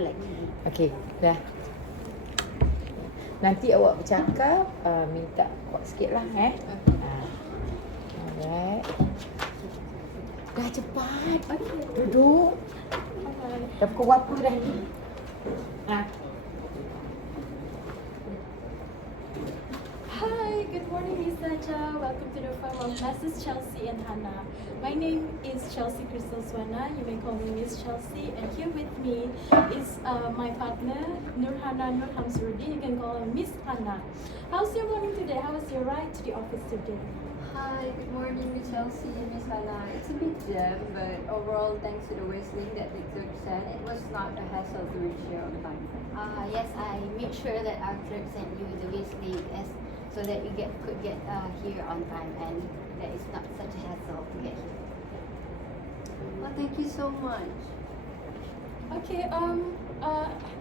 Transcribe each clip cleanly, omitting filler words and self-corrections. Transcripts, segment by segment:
like Okay, dah. Nanti awak bercakap, minta kuat sikit lah Alright. Dah cepat. Duduk. Dah pukul berapa dah ni? Hi, good morning, Miss Sacha. Welcome to the farm of Mrs. Chelsea and Hannah. My name is Chelsea Crystal Swana. You may call me Miss Chelsea. And here with me is my partner, Nurhana Nur Hamsuruddin. You can call her Miss Hannah. How's your morning today? How was your ride to the office today? Hi, good morning, Miss Chelsea and Miss Hannah. It's a bit jam, but overall, thanks to the Westling that they took send, it was not a hassle to reach here on time. yes, I made sure that our clerk sent you the waste link so that you could get here on time, and that is not such a hassle to get here. Well, thank you so much. Okay,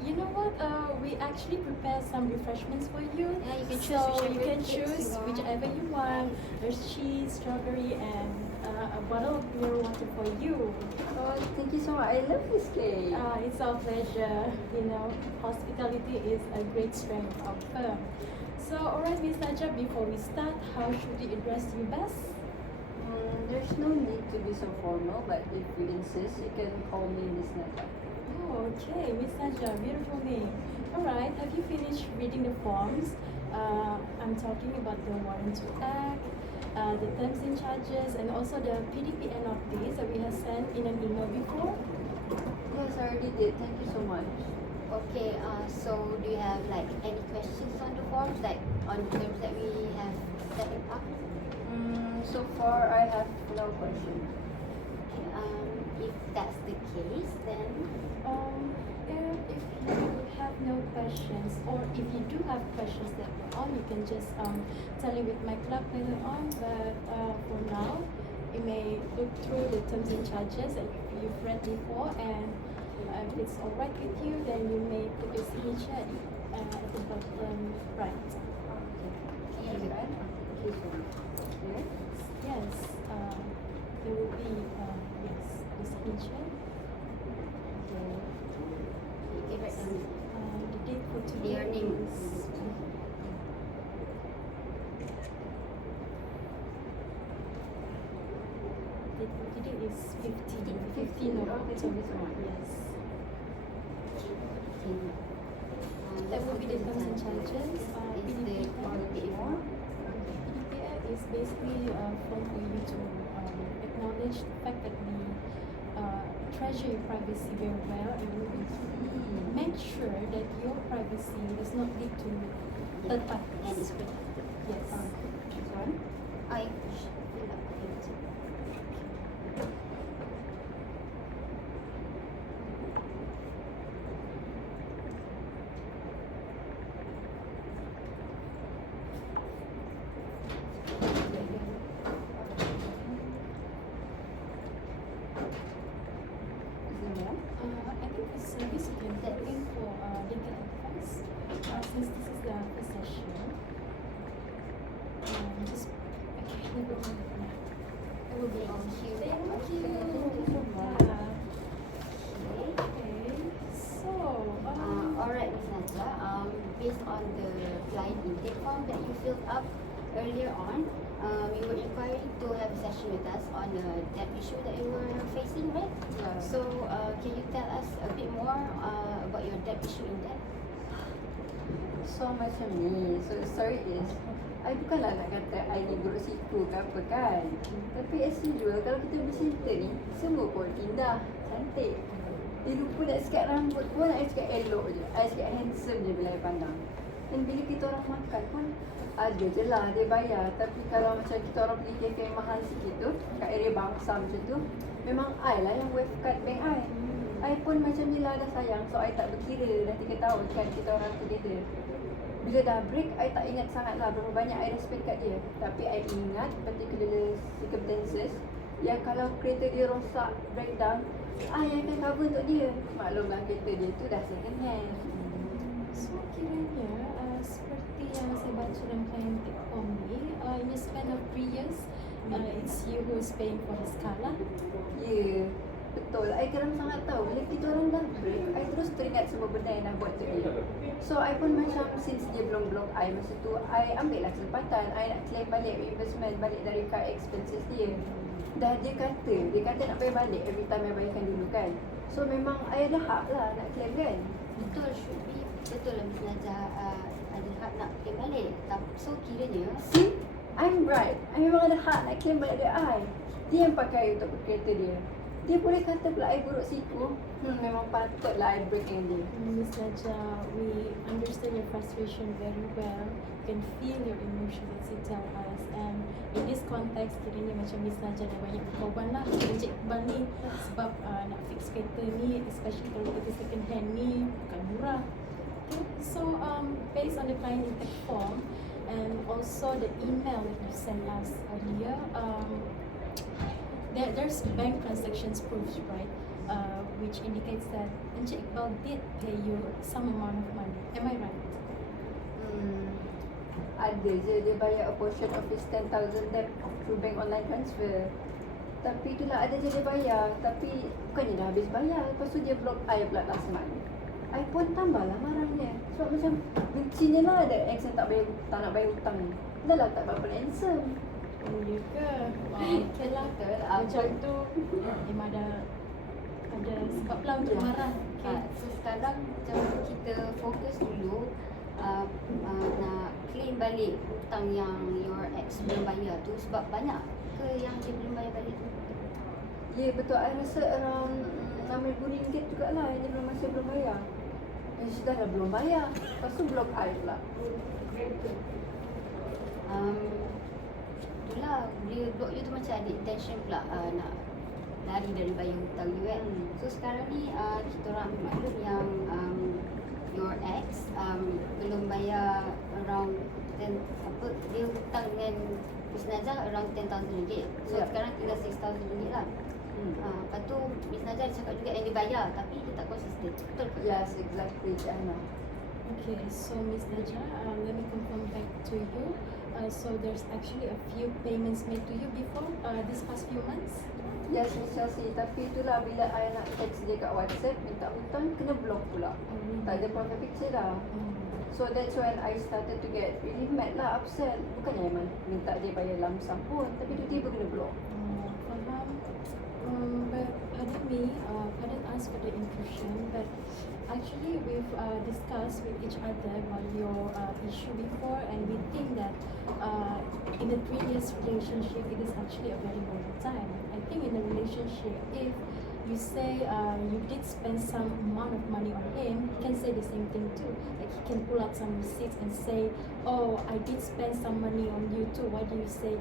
you know what? We actually prepare some refreshments for you. Yeah, you can choose So whichever you can cakes choose you want. whichever you want. There's cheese, strawberry, and a bottle of mineral water for you. Oh, thank you so much. I love this cake. It's our pleasure. You know, hospitality is a great strength of firm. So, alright, Miss Najah, before we start, how should we address you best? There's no need to be so formal, but if you insist, you can call me Miss Nata. Oh, okay, Miss Najah, beautiful name. Alright, have you finished reading the forms? I'm talking about the Warranty Act, the terms and charges, and also the PDPN notice that we have sent in an email before. Yes, I already did. Thank you so much. Okay, so do you have like any questions on the forms, like on the terms that we have set it up? So far, I have no questions. Okay, if that's the case, then If you have no questions, or if you do have questions later on, you can just tell it with my clerk later on. But for now, you may look through the terms and charges that you've read before, and if it's alright with you, then you may put your signature at the bottom right. Okay, right? Thank you so much. Yes? Yes, there will be yes, the signature. you can write down The date for today your name. is date for today is 15 of Okay, thank you so much. Yes. That will be the terms and charges. PDPN is basically a form for you to acknowledge the fact that we treasure your privacy very well, and we will make sure that your privacy does not lead to third parties. And it's protected. Yes. This one? I should fill up it. Is there more? I think for service you can put in for legal advice. Since this is the first session, just okay, never mind. It will be all. Thank you. Thank you. Okay. So, Alright, Ms. Najla, based on the client intake form that you filled up earlier on, you were inquiring to have a session with us on the debt issue that you were facing, right? Yeah. So, can you tell us a bit more about your debt issue in that? So macam ni. So the story is, I bukanlah nak kata I ni buruk siku ke apa kan. Tapi as usual, kalau kita bercinta ni, semua pun indah, cantik. Dia lupa nak sikat rambut pun, I cakap elok je. I cakap handsome je bila I pandang. Dan bila kita orang makan pun, ada je lah dia bayar. Tapi kalau macam kita orang pergi cafe yang mahal sikit tu, kat area Bangsa macam tu, memang I lah yang wave card bank I. I pun macam ni lah dah sayang, so I tak berkira dah 3 tahun kan kita orang together. Bila dah break, I tak ingat sangat lah berapa banyak I respect kat dia. Tapi I ingat particular circumstances yang kalau kereta dia rosak, breakdown, I akan cover untuk dia. Maklumlah kereta dia tu dah second hand. so kiranya seperti yang saya baca dalam client intake form ni, in the span of 3 years, it's you who is paying for his car lah. Ya, Betul, I geram sangat tahu. Bila kita orang dah break, I terus teringat semua benda yang dah buat untuk dia. So, I pun macam, since dia belum block I masa tu, I ambil lah kesempatan. I nak claim balik reimbursement balik dari car expenses dia. Dah dia kata nak bayar balik every time I bayarkan dulu kan. So, memang I ada hak lah nak claim kan. Betul, should be. Betul lah Miss Najah ada hak nak claim balik. So kiranya See, I'm right. I memang ada hak nak claim balik dari I. Dia yang pakai untuk kereta dia. Dia boleh kata pula I buruk siku. Memang patutlah I break dengan dia. Miss Najah, we understand your frustration very well. We can feel your emotions as you tell us. And in this context, kiranya macam Miss Najah dah banyak berkorban lah dengan Encik Iqbal ni sebab nak fix kereta ni, especially kalau kereta second hand ni bukan murah. Okay. So based on the client intake form and also the email that you sent us earlier, there's bank transactions proofs, right? Which indicates that Encik Iqbal did pay you some amount of money. Am I right? Ada je dia bayar a portion of his 10,000 debt through bank online transfer. Tapi itulah ada je dia bayar. Tapi bukannya dah habis bayar. Lepas tu dia block I pula last month. I pun tambahlah marahnya. Sebab macam bencinya lah ada ex yang tak nak bayar hutang ni. Dah lah tak berapa handsome. Oh, ya ke? Okay lah. Macam tu memang ada sebab lah untuk marah. Okay. So sekarang macam kita fokus dulu nak claim balik hutang yang your ex belum bayar tu. Sebab banyak ke yang dia belum bayar balik tu? Ya betul. I rasa around RM6,000 jugalah yang dia masih belum bayar. Yang sudah dah belum bayar. Lepas tu block I pula. Itulah dia block you tu macam ada intention pula nak lari dari bayar hutang you kan. So sekarang ni kita orang ambil maklum yang your ex belum bayar around dia hutang dengan Miss Najah around RM10,000. So Yeah. sekarang tinggal RM6,000 lah. Lepas tu Miss Najah dia cakap juga yang dia bayar tapi dia tak konsisten. Betul ke? Yes, exactly, Cik Ana. Okay, so Miss Najah, let me confirm back to you. So there's actually a few payments made to you before this past few months. Yes, Miss Chelsea. Tapi itulah bila I nak text dia kat WhatsApp minta hutang, kena block pula. Tak ada profile picture dah. So that's when I started to get really mad lah, upset. Bukannya memang minta dia bayar lump sum pun, tapi tiba-tiba kena block. Faham. But pardon us for the intrusion, but actually we've discussed with each other about your issue before, and we think that in a 3 years relationship, it is actually a very long time. I think in a relationship, if you say you did spend some amount of money on him, he can say the same thing too. Like he can pull out some receipts and say, "Oh, I did spend some money on you too. Why do you say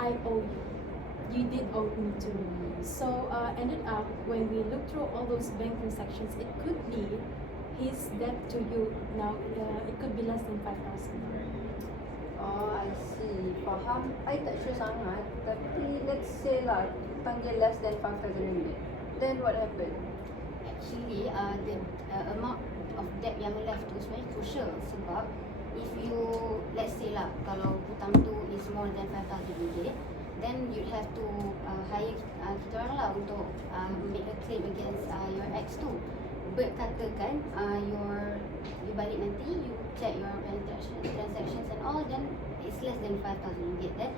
I owe you? You did owe me too." So ended up when we look through all those bank transactions, it could be his debt to you now. It could be less than 5,000. Oh, I see. Faham. I tak sure sangat. Tapi let's say lah, hutang dia less than RM5,000. Then what happened? Actually, the amount of debt yang left tu sebenarnya crucial sebab if you, let's say lah, kalau hutang tu is more than RM5,000, then you have to hire kita orang lah untuk make a claim against your ex tu. But katakan you balik nanti, you check your transactions and all, then it's less than RM5,000. Then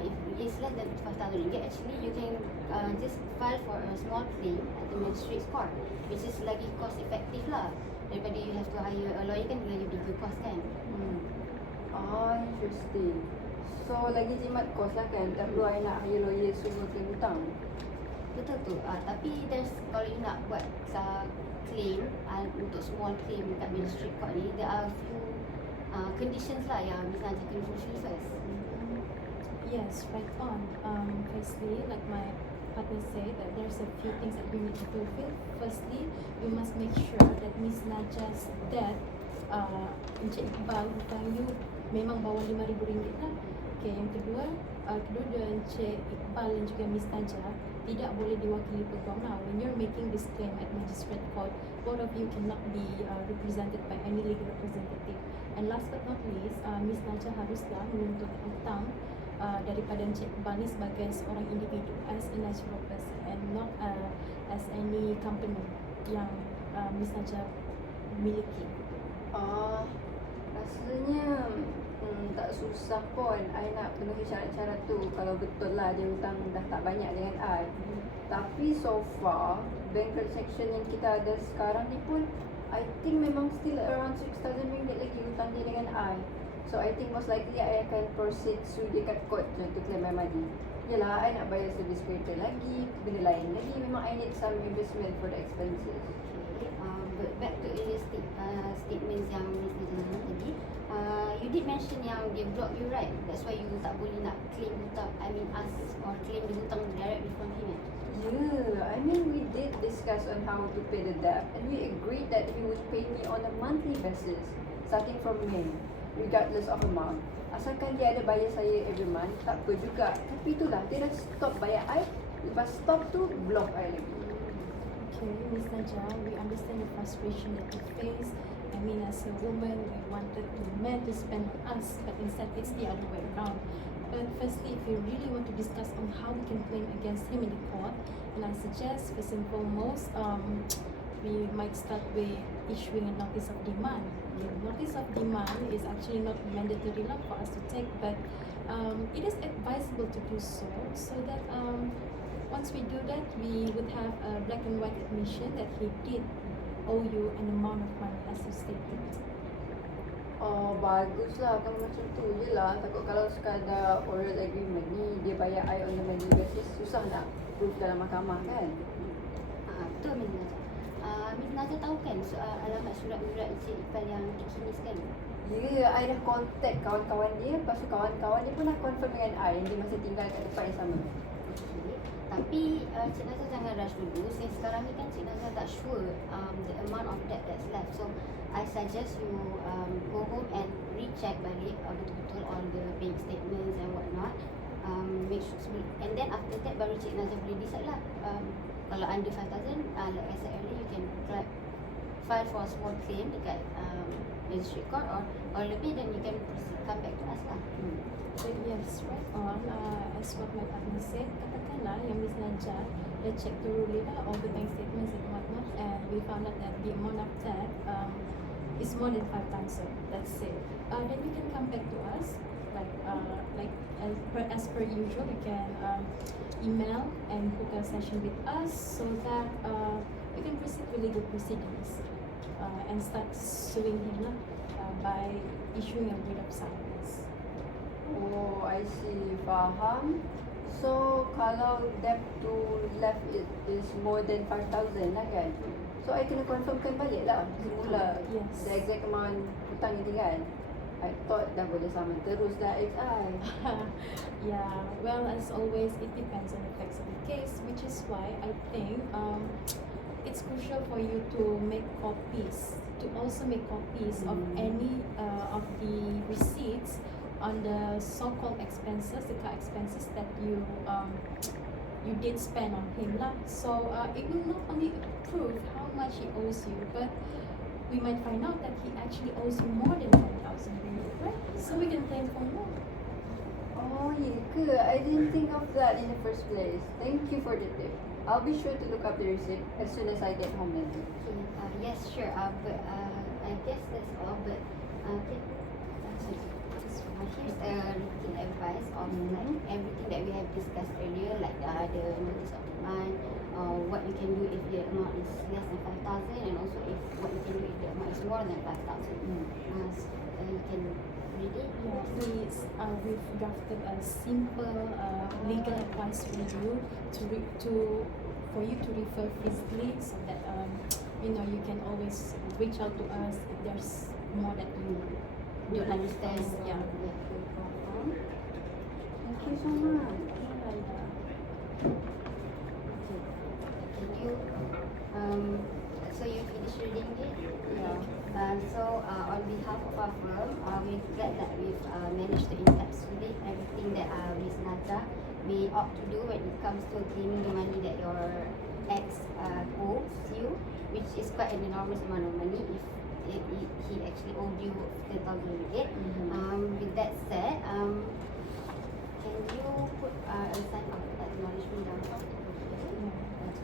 if it's less than RM5,000, actually you can just file for a small claim at the magistrate's court, which is lagi cost effective lah daripada you have to hire a lawyer, kan lagi bigger cost kan. Oh, interesting. So lagi jimat kos lah kan. Tak perlu I nak hire lawyer suruh claim hutang. Betul tu. Tapi kalau you nak buat claim untuk small claim dekat magistrate court ni, there are a few conditions lah yang Miss Najah kena fulfill first. Yes, right on. Firstly, like my partner said, that there's a few things that we need to fulfill. Firstly, we must make sure that Miss Najah's debt, Encik Iqbal hutang you memang bawah RM5,000 lah. Okay, yang kedua Encik Iqbal dan juga Miss Najah tidak boleh diwakili peguam lah. When you're making this claim at magistrate court, both of you cannot be represented by any legal representative. And last but not least, Miss Najah haruslah menuntut hutang daripada Encik Iqbal ni sebagai seorang individu as a natural person. And not as any company yang Miss Najah miliki. Rasanya tak susah pun I nak penuhi syarat-syarat tu kalau betul lah dia hutang dah tak banyak dengan I. Tapi so far bank transaction yang kita ada sekarang ni pun I think memang still around 6,000 ringgit lagi hutang dia dengan I. So I think most likely I akan proceed sue dekat court to claim my money. Yelah, I nak bayar service kereta lagi, benda lain lagi. Memang I need some investment for the expenses. Okay. But back to earlier statements yang Miss Najah tadi, you did mention yang dia block you, right? That's why you tak boleh nak claim hutang, ask or claim the hutang directly from him. Yeah, I mean we did discuss on how to pay the debt and we agreed that he would pay me on a monthly basis starting from May, regardless of amount. Asalkan dia ada bayar saya every month, tak apa juga. Tapi itulah, dia dah stop bayar I, lepas stop tu block I lagi. Okay, Miss Najah, we understand the frustration that you face. I mean, as a woman, we wanted the man to spend on us, but instead it's the other way around. But firstly, if you really want to discuss on how we can claim against him in the court, and I suggest first and foremost, we might start with issuing a notice of demand. The notice of demand is actually not mandatory law for us to take, but it is advisable to do so that once we do that, we would have a black and white admission that he did owe you an amount of money as you stated. Oh, baguslah kalau macam tu je lah. Takut kalau sekadar oral agreement ni, dia bayar I on a monthly basis, susah nak proof dalam mahkamah kan? Betul Miss Najah. Miss Najah tahu kan alamat surat-surat Encik Iqbal yang kini sekali? Ya, I dah contact kawan-kawan dia, lepas tu kawan-kawan dia pun dah confirm dengan I yang dia masih tinggal kat tempat yang sama. Okay. Tapi Cik Najah jangan rush dulu. Since sekarang ni kan Cik Najah tak sure the amount of debt that's left. So I suggest you go home and recheck balik betul-betul all the bank statements and whatnot. Make sure, and then after that baru Cik Najah boleh decide lah. Kalau under 5,000, like I said earlier, you can file for a small claim dekat magistrate court or lebih, then you can come back to us lah. But yes, right on, as what my partner said, katakanlah yang Miss Najah dah check thoroughly lah all the bank statements and whatnot, and we found out that the amount of debt is more than 5,000. Let's say, then you can come back to us, like as per usual. You can email and book a session with us so that we can proceed with legal proceedings and start suing him by issuing a writ of silence. Oh, I see. Faham. So, kalau debt to left is more than 5,000 lah kan? So, I kena confirmkan balik lah semula Yes. the exact amount hutang yang tinggal. I thought dah boleh sama terus dah XI. Yeah, well, as always, it depends on the facts of the case, which is why I think it's crucial for you to make copies, of any of the receipts on the so-called expenses, the car expenses that you did spend on him lah. So it will not only prove how much he owes you, but we might find out that he actually owes you more than 10,000 ringgit, right? So we can claim for more. Oh, yeah ke? I didn't think of that in the first place. Thank you for the tip. I'll be sure to look up the receipt as soon as I get home nanti. Okay, yes, sure. But I guess that's all. But here's a written advice of like everything that we have discussed earlier, like the notice of demand, what you can do if the amount is less than 5,000, and also if what you can do if the amount is more than 5,000. So, you can read it. Yeah, please. We've drafted a simple legal advice for you for you to refer physically, so that you can always reach out to us if there's more that you Don't understand. Yeah. Thank you so much. Can you so you finished reading it? Yeah. So on behalf of our firm, we're glad that we've managed to encapsulate everything that Ms. Najah may opt to do when it comes to claiming the money that your ex owes you, which is quite an enormous amount of money if he actually owed you 10,000 ringgit. With that said, can you put a sign of acknowledgement down?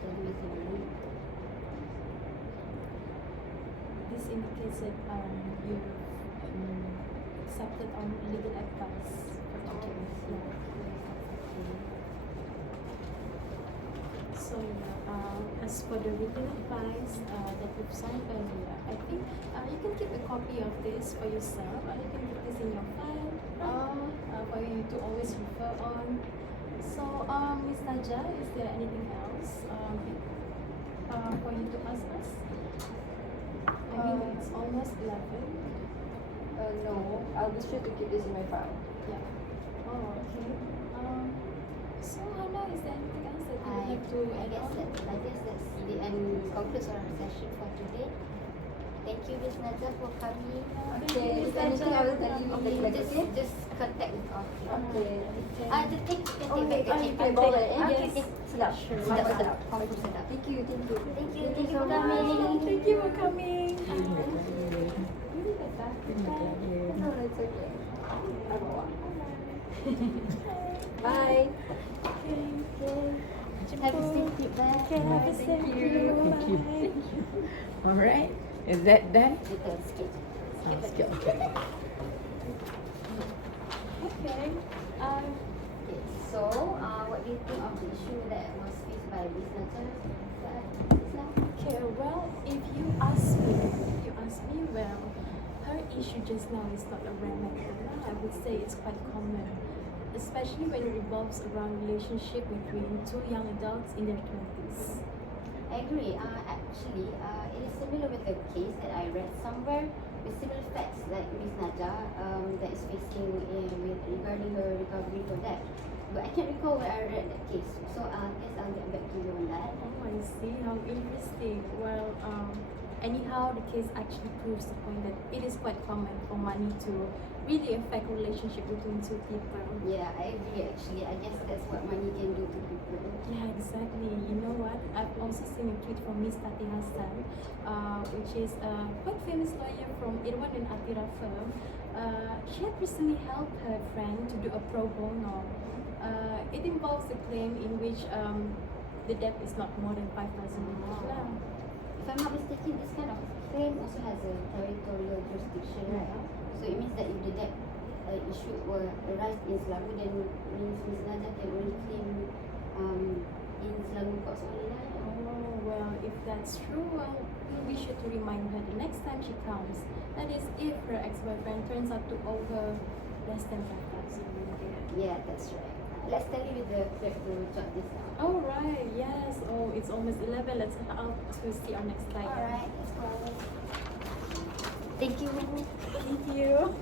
Miss. This indicates that you accepted on legal advice for today. Yeah. So as for the legal advice that you've signed earlier, I think you can keep a copy of this for yourself. You can put this in your file for you to always refer on. So, Miss Naja, is there anything else for you to ask us? I mean, it's almost 11. No, I'll be sure to keep this in my file. Yeah. Oh, okay. So, Hannah, is there anything else that you would like to I add guess on? that's the end concludes our session for today. Thank you, Miss Naja, for coming. Okay, if anything I will tell you like again. Just contact with us. Okay. The thing can Oh, take back the you cake. can bawa take- eh? yes. Okay. Sedap. Sure. Sedap, Sedap. sedap. Confirm sedap. Thank you, thank you. Thank you Thank you for so coming. much. Thank you for coming. Really the back. No, it's okay. I'll go on. Bye. Bye. Have a safe trip back. Okay, have a safe Thank you. trip. Thank you. Bye. Alright. Is that done? Kita skip. Skip. Okay. Okay. Okay, so what do you think of the issue that was faced by Miss Naja? Okay, well, if you ask me, well, her issue just now is not a rare matter. I would say it's quite common, especially when it revolves around relationship between two young adults in their 20s. I agree. Actually, it is similar with the case that I read somewhere with similar facts like Miss Naja that is facing with regarding her recovery for that. But I can't recall where I read that case. So I guess I'll get back to you on that. Oh, I see. How interesting. Well, anyhow, the case actually proves the point that it is quite common for money to really affect relationship between two people. Yeah, I agree actually. I guess that's what money can do to people. Yeah, exactly. You know what? I've also seen a tweet from Miss Tati Hassan, which is a quite famous lawyer from Irwan and Atira firm. She had recently helped her friend to do a pro bono. It involves a claim in which the debt is not more than 5,000 ringgit lah. If I'm not mistaken, this kind of claim also has a territorial jurisdiction, right? So it means that if the debt issue were arise in Selangor, then means Miss Naja can only claim in Selangor courts only, right? Oh, well, if that's true, well, we'll be sure to remind her the next time she comes. That is, if her ex-boyfriend turns out to owe her less than 5,000 ringgit. Yeah, that's right. Let's tell you with the clerk to jot this down. All right, yes. Oh, it's almost 11. Let's head out to see our next client. Alright, let's go. Thank you. Thank you.